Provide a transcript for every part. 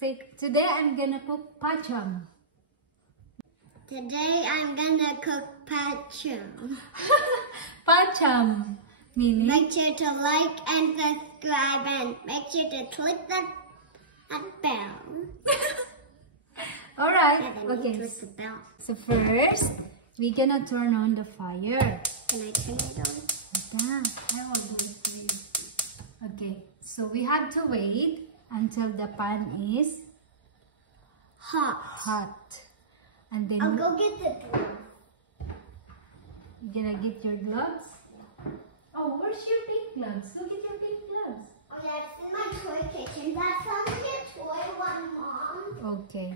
Say, today I'm gonna cook pacham. Today I'm gonna cook pacham. Pacham, meaning? Make sure to like and subscribe and make sure to click that bell. Alright, And then okay. click the bell. So first, we're gonna turn on the fire. Can I turn it on? Yeah, I will do it for you. Okay, so we have to wait until the pan is hot. And then I'll go get the glove. you're gonna get your gloves. Oh, where's your pink gloves? Go get your pink gloves. Oh yeah, it's in my toy kitchen. That's only a toy one, Mom. Okay.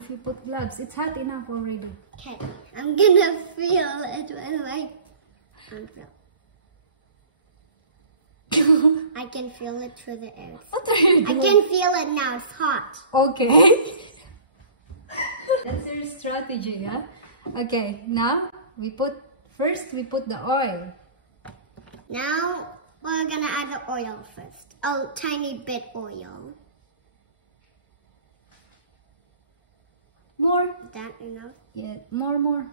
If you put gloves, it's hot enough already. Okay, I'm gonna feel it with my unfeel. I can feel it through the air. What are you I doing? can feel it now. It's hot. Okay. That's your strategy, yeah? Okay, now we put the oil. Now we're gonna add the oil first. A tiny bit oil. More. Is that enough? Yeah, more.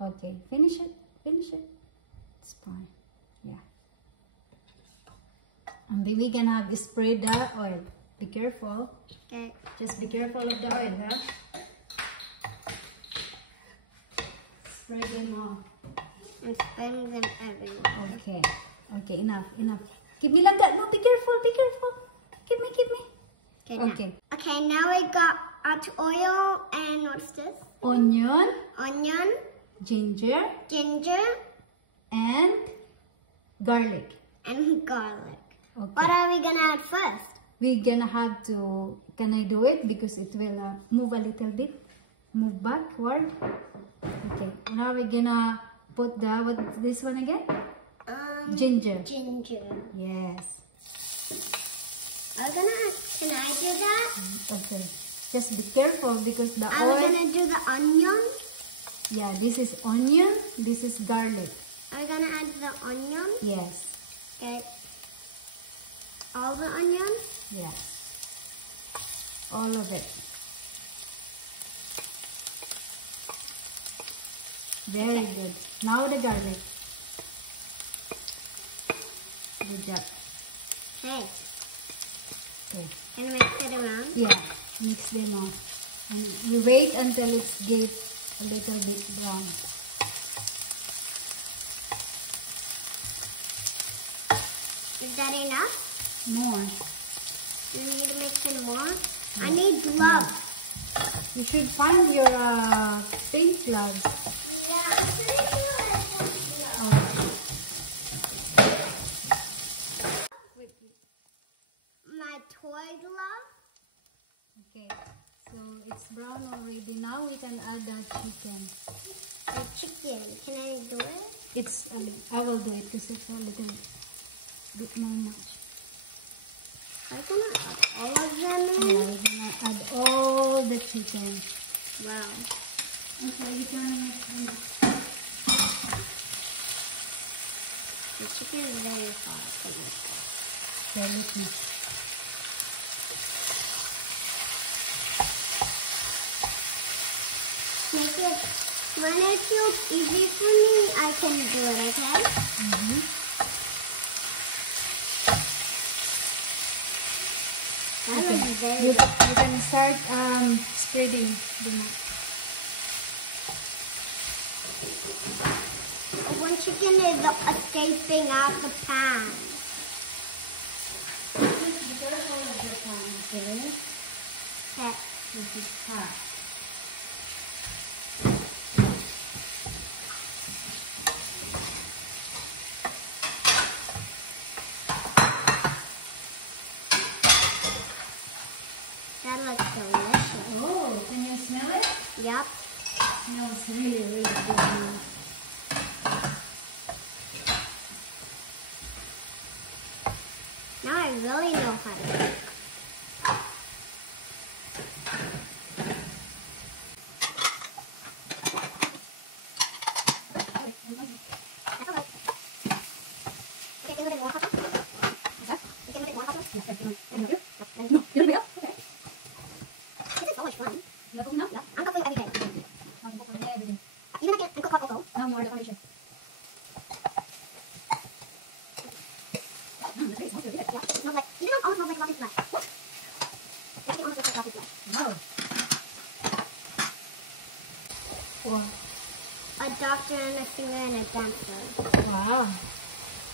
Okay, finish it. It's fine. Yeah. And then we're gonna have to spray the oil. Be careful. Okay. Just be careful of the oil, huh? Spray them all. And spreading them everywhere. Okay, enough. Give me like that. No, be careful. Give me. Okay. Okay, now we got our oil and what's this? Onion, ginger, and garlic. And garlic. Okay. What are we gonna add first? We're gonna have to, can I do it? Because it will move a little bit. Move backward. Okay, now we're gonna put what's this one again? Ginger. Ginger. Yes. Can I do that? Okay. Just be careful because the Are oil. we gonna do the onion? Yeah, this is onion. This is garlic. Are we gonna add the onion? Yes. Okay. All the onion? Yeah. All of it. Very good. Now the garlic. Good job. Okay. Okay. Can we mix it around? Yeah. Mix them all. And you wait until it's get a little bit brown. Is that enough? More. You need to mix it more? I need gloves. You should find your pink gloves. Yeah, I'm pretty sure I have gloves. My toy glove? Okay. So it's brown already. Now we can add the chicken. The chicken. Can I do it? It's I will do it because it's a little bit more much. I'm gonna add all of them in. Yeah, we're gonna add all the chicken. Wow. Okay, you can. The chicken is very hot. Okay, let me. When it feels easy for me, I can do it, okay? That looks very You good. can start spreading the One chicken is escaping out the pan. Just be careful of the pan, okay? Okay. This is hot. That looks delicious. Oh, can you smell it? Yep. Smells really, really good now. Now I really know how to cook. No, you don't okay. This is so much fun. You are cooking now? Yeah, I'm cooking every day. I'm cooking every day. Even I can cook hot also. Now you are the foundation. The face smells really good. Yeah, it smells like, even though it almost smells like coffee flesh. Everything almost looks like coffee flesh. Wow. Wow. A doctor and a singer and a dancer. Wow.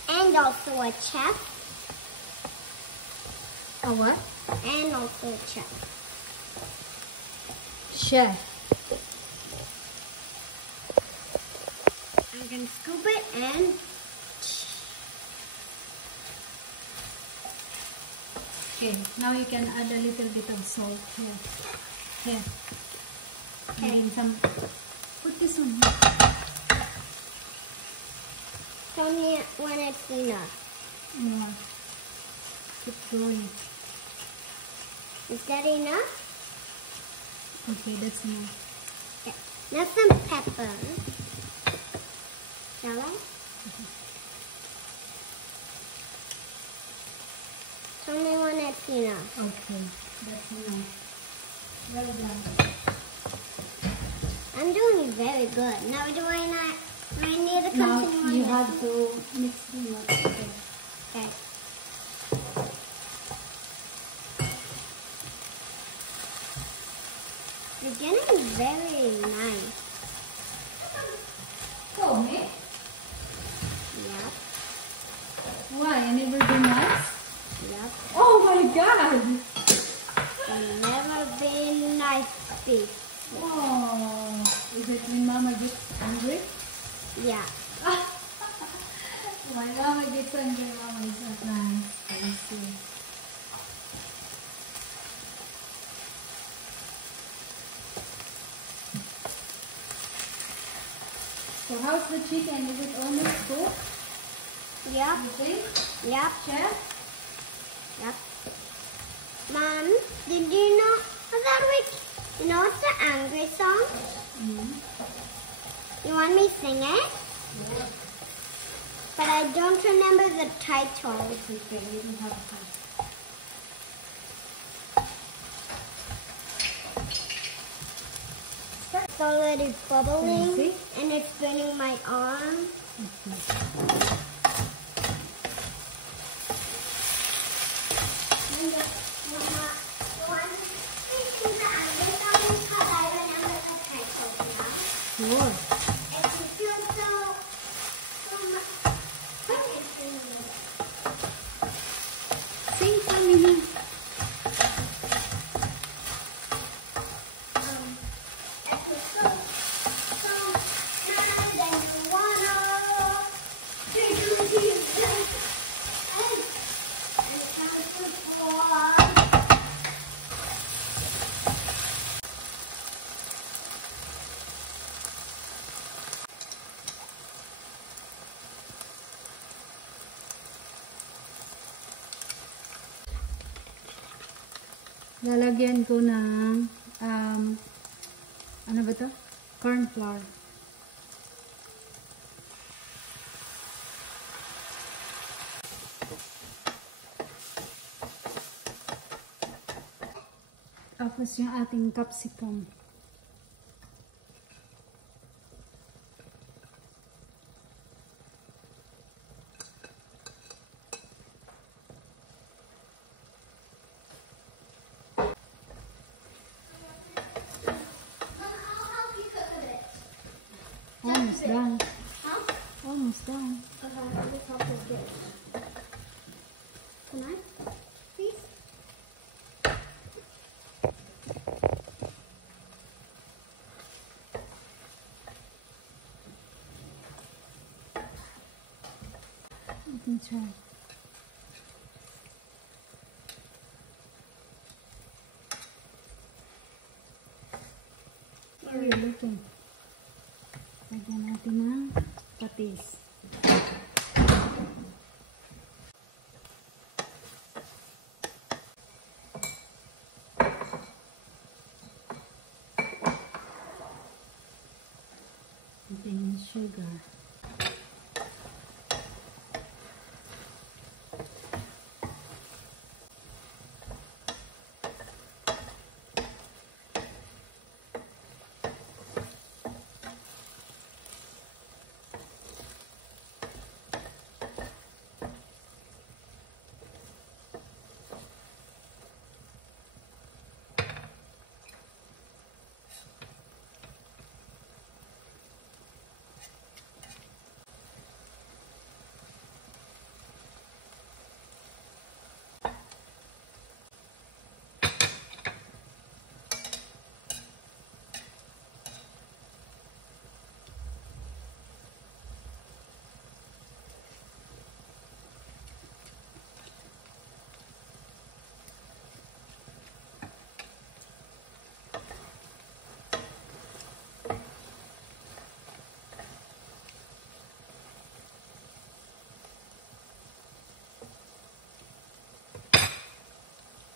And also a chef. A what? And also a chef. Chef. I'm gonna scoop it and Okay, now you can add a little bit of salt here. Here. Okay. And some. Put this on here. tell me when it's enough. More. Keep going. Is that enough? Okay, that's enough. Okay. Now some pepper. Shall I? Tell me when it's enough. Okay, that's enough. Well done. I'm doing very good. Now do I need to Now continue you on have this? to mix the water. Okay. You're getting very nice. Oh, me? Yep. Why? I never do nice? Yep. Oh my god! I've never been nice before. Oh, is it when Mama gets hungry? Yeah. When Mama gets hungry, Mama is not nice. I see. So how's the chicken? Is it almost cooked? Yep. You think? Yep. Chef? Yep. Mom, did you know that you know it's the angry song? Mm-hmm. You want me to sing it? Yeah. But I don't remember the title. It's okay. You don't have time. It's already bubbling See? and it's burning my arm. Sure. Sing for me. Lalagyan ko ng ano ba to? Corn flour. Tapos yung ating capsicum. Almost done. Almost done. Can I? Please? You can try. What are you looking? Lagyan natin ng patis. Lagyan yung sugar.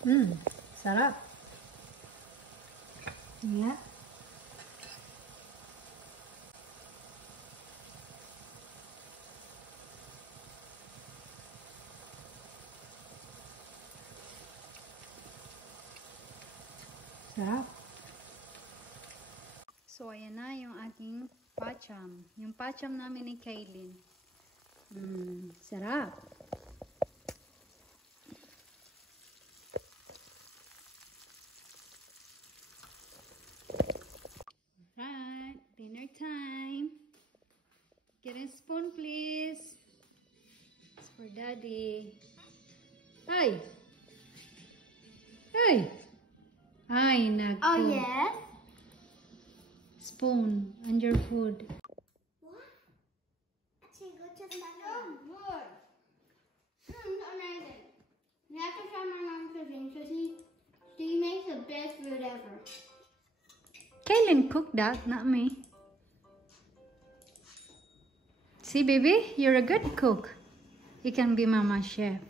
Sarap. Yeah. Sarap. So, ayan na yung ating pacham. Yung pacham namin ni Kaelynn. Sarap. Alright, dinner time. Get a spoon, please. It's for Daddy. Hey! Hey! Ay, naku. Oh, yes? Spoon and your food. What? Actually, go to the bathroom. Oh, good. It's amazing. You have to try my mom's cooking because she makes the best food ever. Kaelynn cooked that, not me. See, baby, you're a good cook. You can be Mama's chef.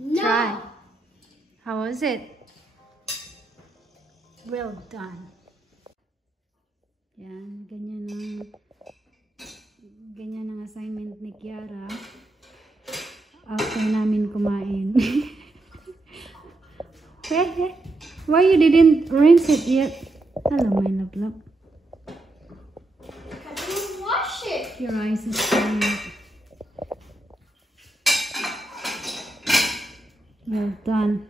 No. Try. How was it? Well done. Yan, ganyan ang assignment ni Kiara after namin kumain. Why you didn't rinse it yet? Hello, my love. I didn't wash it. Your eyes is clean. Well done.